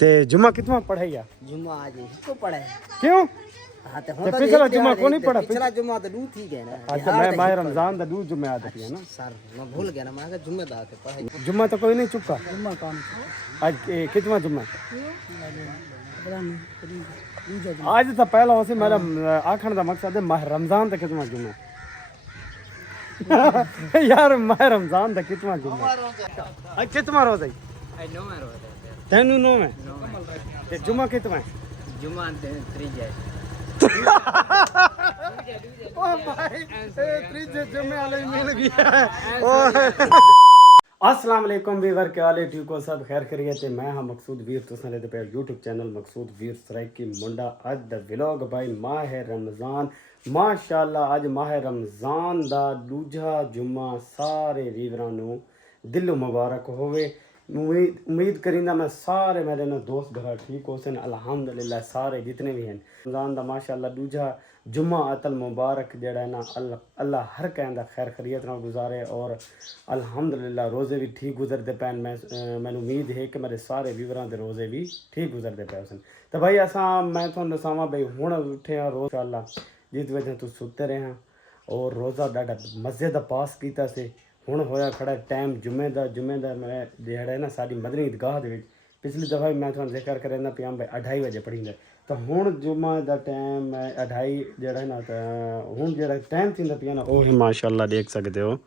ते जुम्मा कितना पढ़ेगा? जुम्मा आज इसको पढ़ा है। क्यों? हाँ तो ते पिछला जुम्मा को नहीं पढ़ा? पिछला जुम्मा तो दूध ही गया ना। अच्छा मैं माह रमजान दा दूध जुम्मे आदत है ना सर मैं भूल गया ना, मैं कहा जुम्मे दा के पढ़ाई। जुम्मा तो कोई नहीं चुका। जुम्मा कौन? आज कितना जुम्मा? आज तो पहला वैसे मेरा आखण दा मकसद है माह रमजान दा कितना जुम्मा यार माह रमजान दा कितना जुम्मा? आज कितना रोजा है? तेनू नो है ते जुम्मा कितना है? जुम्मा त्रीज है। ओ भाई त्रीजे जुम्मे वाले मिल गया। अस्सलाम वालेकुम वीवर, क्या हाल है? ठीक हो सब? खैर करिए ते मैं हाँ मकसूद वीर तुसां दे पे यूट्यूब चैनल मकसूद वीर सराइकी मुंडा। अज दा व्लॉग भाई माह रमजान माशाअल्लाह। अज माह रमजान दा दूजा जुम्मा सारे वीवरां नू दिलों मुबारक होवे। उम्मीद करींदा मैं सारे मेरे ना दोस्त घर ठीक हो सन अल्हम्दुलिल्लाह। सारे जितने भी हैं रमजान दा माशाअल्लाह दूजा जुम्मा अतल मुबारक जड़ा है ना अल्लाह हर कहंदा खैर खैरियत ना गुजारे और अल्हम्दुलिल्लाह रोज़े भी ठीक गुजरते पैन। मैंने उम्मीद है कि मेरे सारे व्यूवरां दे रोज़े भी ठीक गुजरते पे सन। तो भाई असां मैं तुहानू दसावां भाई हुण उठे हाँ रोज़ इंशाअल्लाह जिस वजह तो सुते रहे हाँ और रोज़ा डाढ़ा मज़े दा पास कीता से। हुण होया खड़ा टाइम जुम्मे दा मैं जेड़ा है ना साडी मदनी ईदगाह दे विच पिछली दफ़ा भी मैं तुहानू जिक्र करना पिया भाई 2:30 बजे पढ़ींदा। तो हुण जुम्मा दा टाइम 2:30 जेड़ा है ना तो हुण जेड़ा टाइम थींदा पिया ना ओह माशाअल्लाह देख सकते हो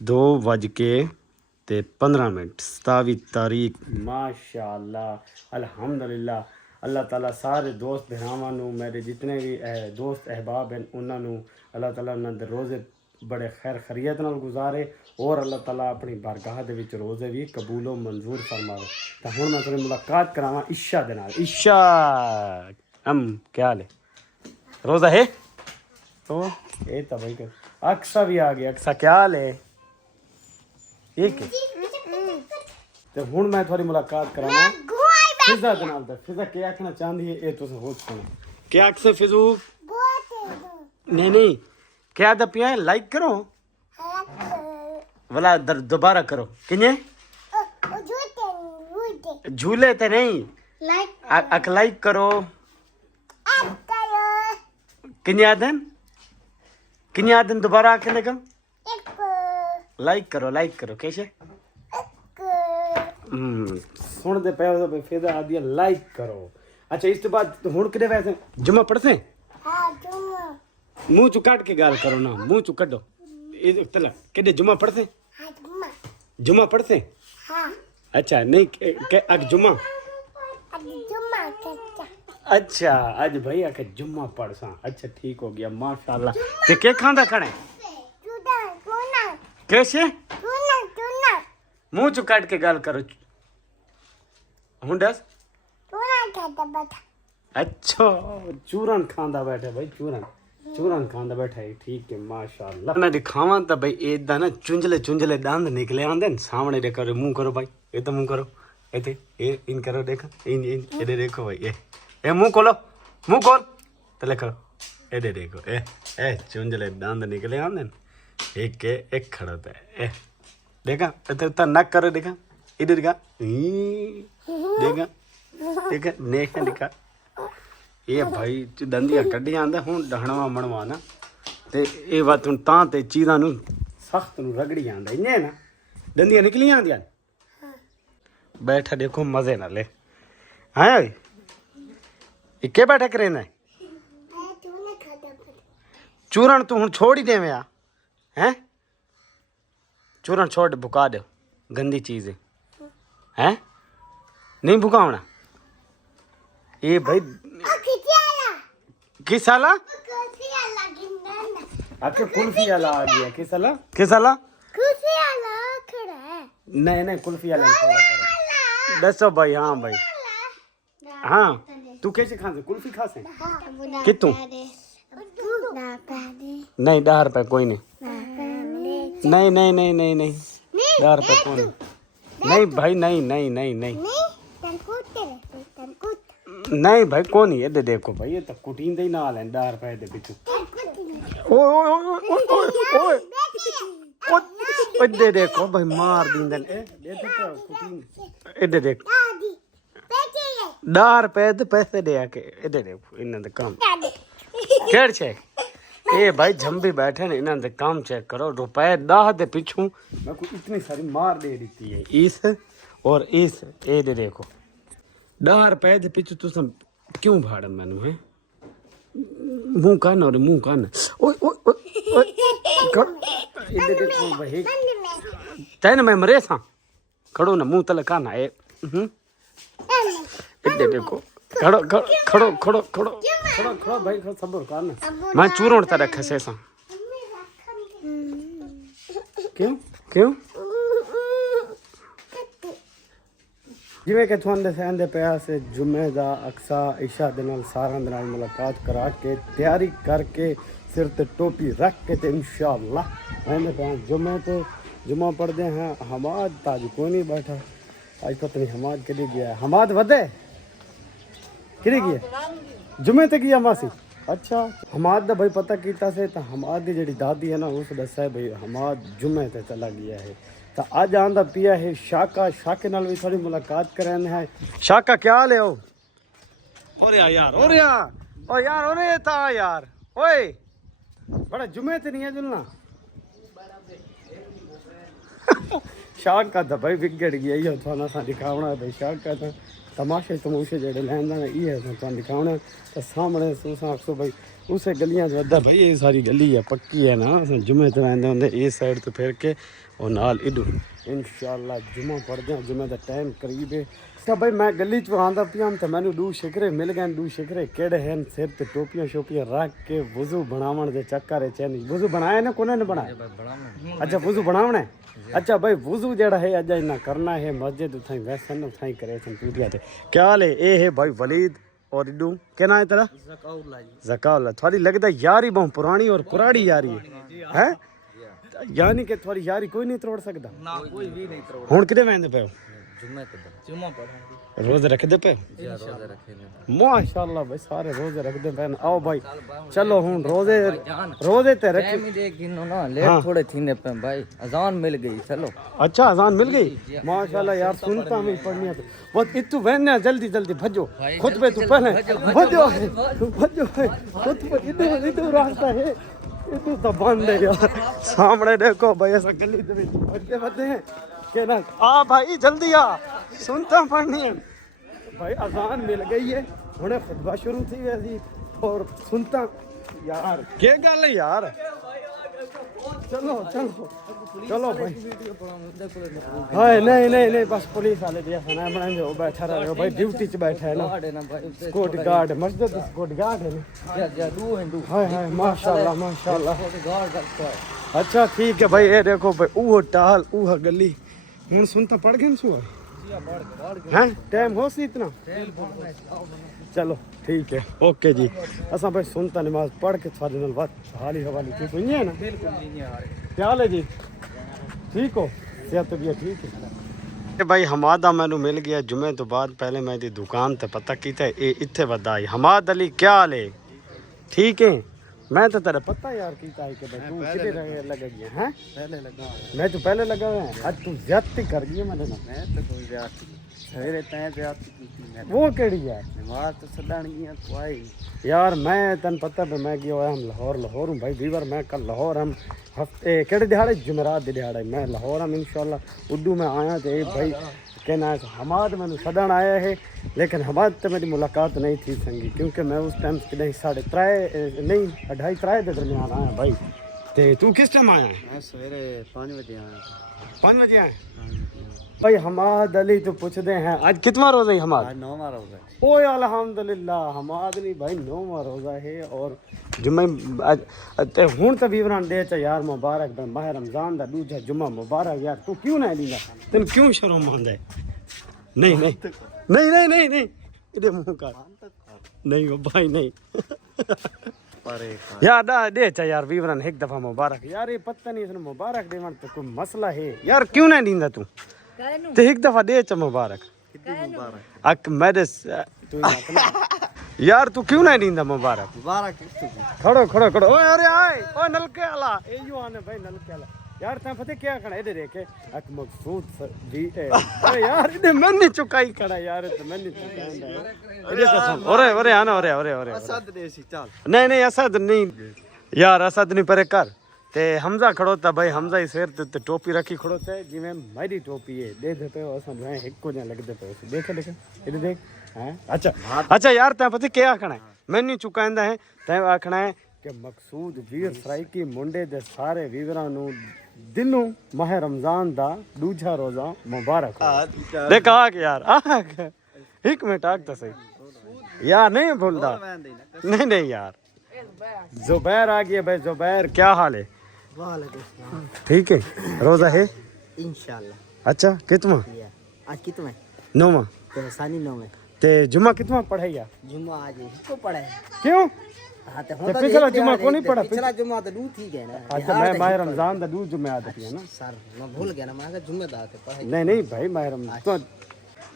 2:15 27 तारीख माशाअल्लाह अल्हम्दुलिल्लाह। अल्लाह ताला सारे दोस्त भरावां नू मेरे जितने भी दोस्त अहबाब हैं उन्हां नू अल्लाह ताला उन्हां दे रोज़े बड़े खैर खैरियत नाल गुजारे और अल्लाह ताला अपनी बारगाह दे विच रोज़े भी कबूलो मंजूर फरमावे। तो हुण मैं तुहानू मुलाकात करावां ईशा दे नाल। ईशा क्या हाल है? रोज़ा है तो ये तो भाई कर अक्सा भी आ गया। अक्सा क्या हाल है? ठीक है। तो हुण मैं थोड़ी मुलाकात करावां फिजा दे नाल। फिजा क्या आखना चाहती है ये तुस होश सुनो। क्या अक्सर फिजू नहीं क्या दपिया लाइक करो वाला दोबारा करो किने झूले ते नहीं लाइक करो किने आदन दोबारा आके लगा लाइक करो कैसे सुन दे पे तो फिर आदिया लाइक करो। अच्छा इस तो बाद हुण किदे वैसे जुम्मा पढ़से? हां जुम्मा मुंह चु काट के गाल करो ना मुंह चु कड्डो ये तला किदे जुम्मा पढ़से? हां जुम्मा पढ़से? हां अच्छा नहीं के आज जुम्मा अच्छा आज भाई आके जुम्मा पढ़सा। अच्छा ठीक हो गया माशाअल्लाह। ते के खांदा खड़े कैसे मुंह चु काट के गाल करो हुण दस। अच्छा चूरन खांदा बैठे भाई चूरन खांदा बैठा है ठीक है माशाअल्लाह। मैं दिखावां तो भाई एदा ना चुंझले दांत निकले आंदे सामने देखो मुंह करो भाई ये तो मुंह करो इथे ये इन करो देखो इन ये देखो भाई ये मुंह खोल तले करो ये देखो ए चुंझले दांत निकले आंदे एक खड़ा होता है देखा तो नक करो देखा इधर देखा देखा नेक दिखा ये भाई दंदियां कड्डियां आंदा हुण डहणवा मनवा ना ते ये बात हुण तां ते चीज़ां नू सख्त नू रगड़ी आंदा इन्ने ना दंदियां निकली आंदियां। बैठा देखो मजे ना ले हाँ ये के बैठा करे ना चूरन तू हुण छोड़ ही देवे आ हैं चूरन छोड़ भुका दे गंदी चीज़ है नहीं भुकावना ये भाई किस आला आपके कुल्फी आला आ गया किस आला नहीं कुल्फी आला दसो भाई। हाँ भाई हाँ तू कैसे खा से कुल्फी खा से कितू नहीं 10 रुपए कोई नहीं 10 रुपए कौन नहीं भाई नहीं भाई कौन ये दे देखो भाई ये तो कुटींदे ही नाल है 10 रुपए दे पिछू ओए दे देखो भाई मार दींदन ए दे कुटीन ए दे देख 10 रुपए ते पैसे दे के इधर देखो इन्हां दे काम केड़ छे ए भाई जम भी बैठे ने इन्हां दे काम चेक करो रुपए 10 दे पिछू मैं को इतनी सारी मार दे दी है इस और इस ए दे देखो 10 रुपए दे पिछू तुस क्यों भाड़ मैनू है मुंह कान और मुंह कान ओए ओए ओए इधर देखो भाई तैन मैं मरे सा खड़ो ना मुंह तले कान है इधर देखो खड़ो खड़ो खड़ो खड़ो खड़ो खड़ो खड़ो भाई खड़ो सबर कर ना मैं चूरों तरह खसे सा क्यों क्यों जिवें कि तुहां सहंदे पिया से जुम्मे दा अक्सा ईशा दे नाल सारां दे नाल मुलाकात करा के तैयारी करके सिर ते टोपी रख के ते इंशाअल्लाह कहंदे पिया जुम्मे तो जुम्मा पढ़दे हैं हमाद ताज कोई नहीं बैठा आज पता नहीं हमाद के गया हमाद वदे किरे गया जुम्मे ते गया मासी अच्छा हमाद दा भाई पता कीता से तो हमाद दी जेड़ी दादी है ना उस दसा है भाई हमाद जुम्मे ते चला गया है तो आज आंदा पिया है शाका शाके नाल भी थोड़ी मुलाकात करन है शाका क्या हाल है ओरे यार ओरे ओ यार ओरे ता यार ओए बड़ा जुम्मे ते नहीं है जुलना शाक का भाई बिगड़ गया ये थाना सा दिखावना है भाई शाक का था तमाशे तमूशे जेडे लैंदा ने ये है तो दिखावना तो सामने सूसा अक्सो भाई उसे गलियां वदा भाई ये सारी गली है पक्की है ना जुम्मे ते वेंदे होंदे इस साइड तो फिर के और नाल इधर इंशाअल्लाह जुम्मा पढ़दे हैं जुम्मे दा टाइम करीब है तो भाई मैं गली च आंदा पिया तो मैनू 2 शिकरे मिल गए 2 शिकरे केड़े हैं सिर ते टोपियां शोपियां रख के वुजू बनावण दे चक्कर है चैन वुजू बनाया ना कोने ने बनाया अच्छा वुजू बनावना है अच्छा भाई वुजू जेड़ा है अज इना करना है मस्जिद उठाई वैसन उठाई करे टूटिया थे क्या हाल है ये है भाई वलीद और इडू क्या नाम है तेरा ज़काउल्ला थोड़ी लगता यारी बहुत पुरानी और पुरानी यारी है यानी कि थोड़ी यारी कोई नहीं तोड़ सकता ना कोई भी नहीं तोड़ हुण किदे वेंदे पे जुम्मे ते जुम्मा पढ़ा रोज रखदे पे रोजे रखे ने माशाल्लाह भाई सारे रोजे रखदे पे आओ भाई चलो हुण रोजे रोजे ते रख टाइम ही देख गिनो ना लेट थोड़े थीने पे भाई अजान मिल गई चलो अच्छा अजान मिल गई माशाल्लाह यार सुनता मैं पढ़नी है वो इतु वहना जल्दी जल्दी भजो खुतबे तो पहले भजो भजो खुतबे इधर इधर रास्ता है इधर तो बंद है यार सामने देखो भाई ऐसा गली दे भजते भजते हैं के ना आ भाई जल्दी आ सुनता पढ़नी है भाई अजान मिल गई है हुणे खुतबा शुरू थी वैसी और सुनता यार क्या गल है यार चलो चलो चलो भाई हाय नहीं नहीं नहीं बस पुलिस वाले दिया खाना बनाए जो बैठा रहे भाई ड्यूटी च बैठा है ना स्कॉट गार्ड मस्जिद स्कॉट गार्ड है ना हाय हाय माशाल्लाह माशाल्लाह अच्छा ठीक है भाई ये देखो भाई वो टाल वो गली हुन सुनता पढ़ गए सुआ हैं टाइम हो सी इतना चलो ठीक है ओके जी असा भाई सुनता नमाज पढ़ के सारे नाल बात हाली हवाली ठीक हुई है ना बिल्कुल नहीं आ रहे क्या हाल है जी ठीक हो सेहत भी ठीक है भाई हमादा मैनू मिल गया जुम्मे तो बाद पहले मैं दी दुकान ते पता कीता ए इत्थे वदाई हमाद अली क्या हाल है ठीक है मैं तो तेरा पता यार कीता है कि भाई तू किधर लगा गया हैं पहले लगा मैं तो पहले लगा हुआ है आज तू ज्यादती कर गई है मैंने ना मैं तो कोई ज्यादती सवेरे तय ज्यादती की मैं वो केड़ी है नमाज तो सदानियां तो आई यार मैं तन पता है मैं गया हुआ हम लाहौर हूँ भाई वीवर मैं कल लाहौर हम हफ्ते केड़े दिहाड़े जुमेरात दे दिहाड़े मैं लाहौर हम इंशाल्लाह उर्दू में आया तो भाई कहना है हमाद मैंने सदन आया है लेकिन हमाद तो मेरी मुलाकात नहीं थी संगी क्योंकि मैं उस टाइम कहीं 3:30 नहीं 2:30 के दरमियान आया भाई ते तू किस टाइम आया है मैं सवेरे 5 बजे आया 5 बजे आए भाई हमाद अली तो पूछते हैं आज कितना रोज़ा है हमाद आज 9वां रोज़ा ओए अल्हम्दुलिल्लाह हमाद अली भाई 9वां रोज़ा है और जुम्मे ते हुण तो विवरण दे च यार मुबारक भाई माह रमजान दा दूजा जुम्मा मुबारक यार तू क्यों नहीं लीला तेन क्यों शर्म आंदा है नहीं नहीं नहीं नहीं नहीं नहीं इधर मुंह कर नहीं ओ भाई नहीं यार दे च यार विवरण एक दफा मुबारक यार ये पता नहीं इसने मुबारक देवन तो कोई मसला है यार क्यों नहीं दींदा तू ते एक दफा दे च मुबारक अक मेरे यार तू क्यों नहीं दींदा मुबारक मुबारक खड़ो खड़ो खड़ो ओए अरे आए ओए नलके वाला ए यू आने भाई नलके वाला यार ता पता क्या खड़ा इधर देख अक मकसूद भी अरे यार इधर मैंने चुकाई खड़ा यार तो मैंने चुकाई इधर कसम ओरे आना ओरे असद देसी चल नहीं असद नहीं यार असद नहीं परे कर ते हमजा खड़ोता भाई हमजा ही सिर ते टोपी रखी खड़ोता है जिवें मेरी टोपी है दे देते हो असा मैं एक को लगदे पे देख इधर देख हैं अच्छा यार ता पता क्या आखना है मैंने चुकांदा है तै आखना है कि मकसूद वीर सराइकी मुंडे दे सारे वीवरां नु दिलों माह रमजान दा दूजा रोजा मुबारक हो देख आग यार आग एक मिनट आग तो सही यार नहीं भूलता नहीं यार जुबैर आ गया भाई जुबैर क्या हाल है ठीक है रोजा है इंशाल्लाह अच्छा कितना आज कितना नौवा तो सानी 9 में ते जुम्मा कितना पढ़ाइया जुम्मा आज को पढ़े क्यों हां तो ते पिछला जुम्मा को नहीं पढ़ा पिछला जुम्मा तो दूध ही गया ना अच्छा मैं माह रमजान दा दूध जुम्मे आदत है ना सर मैं भूल गया ना मैं कहा जुम्मेदार थे पढ़ाई नहीं भाई माह रमजान तो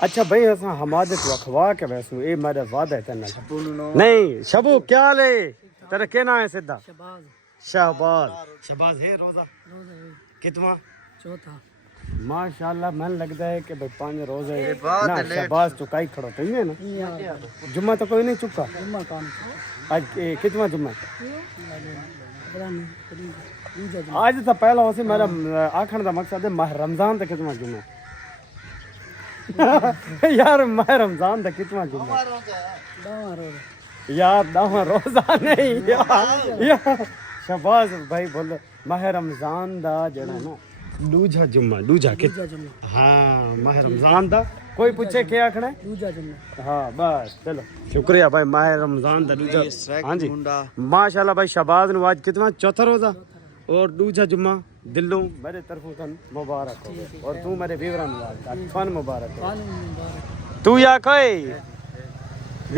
अच्छा भाई असा हमादत वखवा के वैसू ए मेरा वादा है तेना नहीं शबू क्या ले तेरा क्या नाम है सीधा शहबाज है रोजा कितना चौथा माशाल्लाह मन लगता है कि भाई 5 रोजे ना शहबाज चुकाई खड़ो तो है ना जुम्मा तो कोई नहीं चुका जुम्मा काम आज कितना जुम्मा आज तो पहला उसे मेरा आखण का मकसद है माह रमजान तक कितना जुम्मा यार माह रमजान तक कितना जुम्मा यार 10 रोजा नहीं यार शहबाज भाई बोल माह रमजान दा जड़ा ना दूजा जुम्मा हाँ माह रमजान दा कोई पूछे क्या आखना है दूजा जुम्मा हाँ बस चलो शुक्रिया भाई माह रमजान दा दूजा हाँ जी माशाल्लाह भाई शहबाज नु आज कितना चौथा रोजा और दूजा जुम्मा दिलों मेरे तरफों तन मुबारक हो और तू मेरे विवरण फन मुबारक हो तू या कोई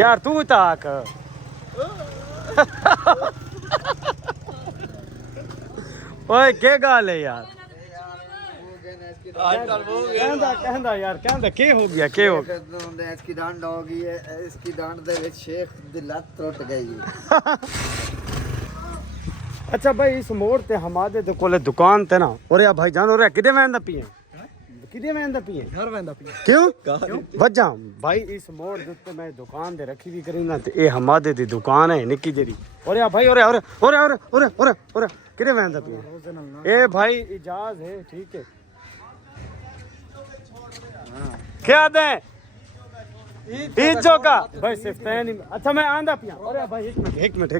यार तू ताक ओए क्या गाल है यार कहंदा यार कहंदा के हो गया इसकी डांड हो गई है इसकी डांड दे विच शेख दी लत टुट गई अच्छा भाई इस मोड़ ते हमारे ते कोले दुकान ते ना और या भाईजान और किदे वेंदा पिए घर वेंदा पिए क्यों वजह भाई इस मोड़ दे उत्ते मैं दुकान दे रखी भी करी ना ते ए हमारे दी दुकान है निक्की जेडी और या भाई और किदे वेंदा पिए ए भाई इजाज है ठीक है क्या दे ईद का भाई सिर्फ तैन अच्छा मैं आंदा पिया अरे भाई एक मिनट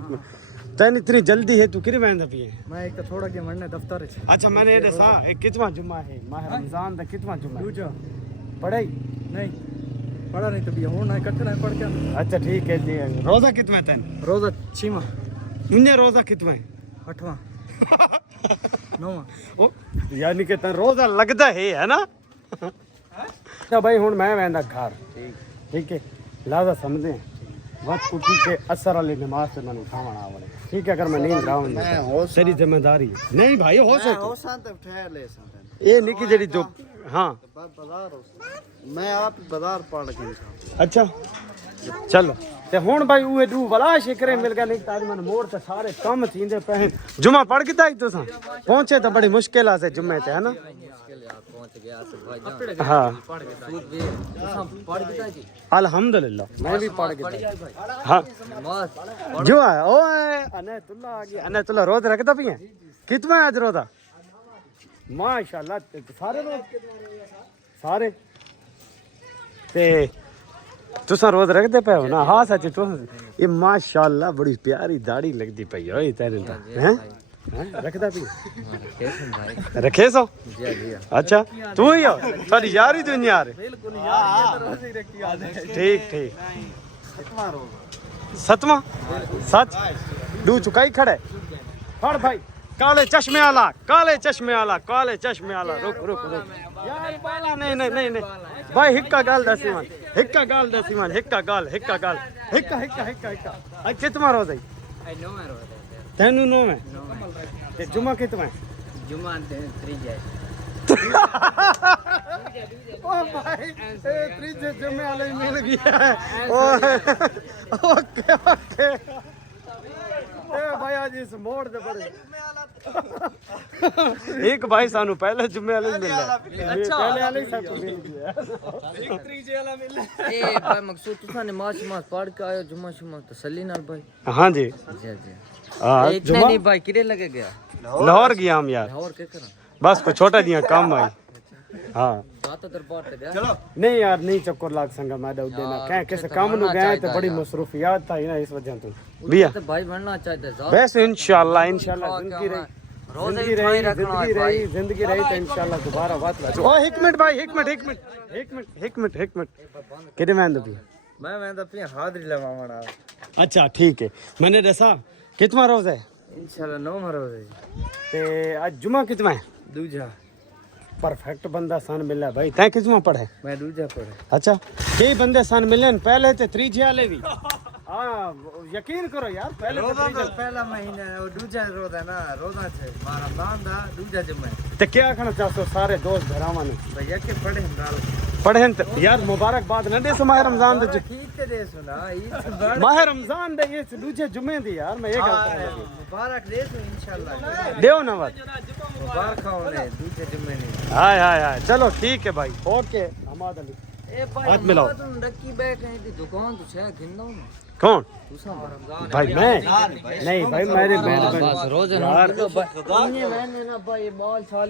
तैन इतनी जल्दी है तू किरे वेंदा पिए मैं एक तो थोड़ा के मरने दफ्तर है अच्छा मैंने ये दसा एक कितना जुम्मा है माह रमजान दा कितना जुम्मा दूजा पढ़ाई नहीं पढ़ा नहीं तो भी होना इकट्ठा नहीं पढ़ के अच्छा ठीक है जी रोजा कितना तैन रोजा 6वां मुझे रोजा कितना है 8वां 9वां ओ यानी कि तैन रोजा लगदा है ना अच्छा भाई हुन मैं वेंदा घर ठीक है लाजा समझे वक्त उठी के असर वाली नमाज से मैंने उठावना आवड़े ठीक है अगर मैं नींद राऊं तेरी जिम्मेदारी नहीं भाई हो सकता ये निकी जेडी जो हाँ मैं आप बाजार पढ़ के अच्छा चलो ते हुन भाई उहे दू वला शिकरे मिल गया नहीं ताज मन मोड़ ते सारे काम थींदे पे जुमा पढ़ के ताई तुसा पहुंचे तो बड़ी मुश्किल से जुम्मे ते है ना पहुंच गया भाई हाँ पढ़ के जी अल्हम्दुलिल्लाह मैं भी पढ़ के हाँ जो है ओए अनैतुल्लाह आ गया अनैतुल्लाह रोज रखदा पिए कितना आज रोजा माशाल्लाह सारे रोज सारे ते तुसा रोज रखते पे हो ना हाँ सच ये माशाल्लाह बड़ी प्यारी दाढ़ी लगती पई ओए तेरे हैं रखदा पी रखे सो अच्छा तू ही हो सारी यारी दुनिया रे ठीक सतवां सच दू चुकाई खड़े फड़ भाई काले चश्मे वाला रुक यार बाला नहीं भाई हिक्का गाल दसी मन हिक्का गाल आज कितना रोज है तेनू 9 है ते जुमा कितना है जुमा 3 है ओ भाई 3 जुमे वाले मिल गया ओके ए भाई आज इस मोड़ दे बड़े एक भाई सानू पहले जुम्मे वाले मिल रहा है पहले वाले ही सब मिल गया ए भाई मकसूद तुसा नमाज शमाज पढ़ के आयो जुम्मा शुमा तसल्ली नाल भाई हाँ जी जी जी हाँ एक जुम्मा नहीं भाई किरे लगे गया लाहौर गया हम यार और क्या करा बस को छोटा दिया काम आई हाँ बात दरबार ते गया नहीं यार नहीं चक्कर लाग संगा मैडा उदेना कह कैसे काम नु गए तो बड़ी मसरूफियत था ना इस वजह तो भैया तो भाई बनना चाहते जा वैसे इंशाल्लाह जिंदगी रही जिंदगी रही तो इंशाल्लाह दोबारा बात ला ओ एक मिनट भाई एक मिनट कितने में दो मैं तो अपनी हाजिरी लगावना अच्छा ठीक है मैंने दसा कितना रोज है इंशाल्लाह 9 रोज है ते आज जुमा कितना है दूजा परफेक्ट बंदा सन मिला भाई तै कितना पढ़े मैं दूजा पढ़े अच्छा कई बंदे सन मिले पहले ते त्रीजे वाले भी हाँ यकीन करो यार पहले रोजा तो पहला महीना है और दूजा रोजा ना रोजा छे रमजान दा दूजा जुम्मे ते क्या कहना चाहते हो सारे दोस्त भरावा ने भैया के पढ़े हम पढ़े न ते यार मुबारकबाद न दे माह रमजान दे ठीक दे सुना ई माह रमजान दे ये दूजे जुम्मे दी यार मैं ये गल कर रहा हूं मुबारक दे सु इंशाल्लाह देओ ना बात मुबारक हो ने दूजे जुम्मे ने हाय चलो ठीक है भाई ओके हमाद अली ए भाई हाथ मिलाओ तुम रखी बैठे हैं दी दुकान तो छे गिनदा हूं कौन तुसा रमजान भाई मैं नहीं भाई मेरे बस रोज ना भाई ये मैंने ना भाई बाल छाली